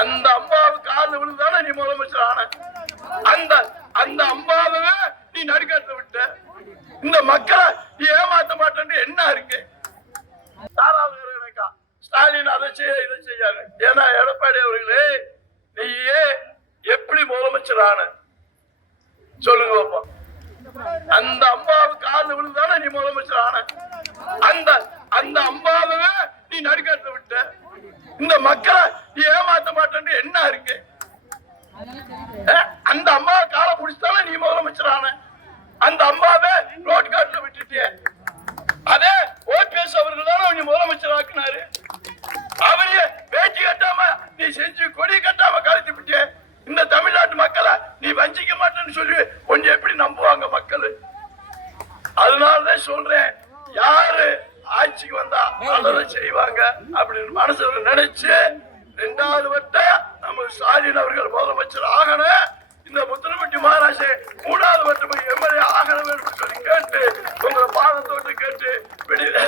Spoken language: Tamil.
அந்த அம்பாவு காலில் விழுந்தானே நீ முதலமைச்சர் ஆன. அந்த அந்த அம்பாவை நீ நடுக்கத்தை விட்ட. இந்த மக்களை நீ ஏமாத்த மாட்டேன்னு என்ன இருக்கு? ஸ்டாலின் அதை செய்ய இதை செய்யாங்க. ஏன்னா எடப்பாடி அவர்களே, நீயே எப்படி முதலமைச்சர் ஆன சொல்லுங்க பாப்பா. அந்த அம்பாவு காலில் விழுந்தானே நீ முதலமைச்சர் ஆன. அந்த அந்த அம்பாவை நீ நடுக்கத்தை விட்ட. இந்த மக்களை நீ ஏமாத்த மாட்டேன்னு என்ன இருக்கு? அந்த அம்மாவை காலை பிடிச்சாலே நீ முதலமைச்சர் ஆன. அந்த அம்மாவை ரோட் காட்டுல விட்டுட்டிய. அதே ஓபிஎஸ் அவர்கள் தானே நீ முதலமைச்சர் ஆக்குனாரு. அவரையே பேச்சு கட்டாம நீ செஞ்சு கொடி கட்டாம கழித்து விட்டிய. இந்த தமிழ்நாட்டு மக்களை நீ வஞ்சிக்க மாட்டேன்னு சொல்லி கொஞ்சம் எப்படி நம்புவாங்க மக்கள்? அதனாலதான் சொல்றேன், யாரு ஆட்சிக்கு வந்தா நல்லதை செய்வாங்க அப்படின்னு மனசுல நினைச்சு 2வது வட்டம் நம்ம ஸ்டாலின் அவர்கள் முதலமைச்சர் ஆகணும். இந்த முத்துரப்பட்டி மகாராஜ் 3வது வட்டம் எம்எல்ஏ ஆகணும் சொல்லி கேட்டு உங்களை பாதத்தோட்டு கேட்டு விடுதலை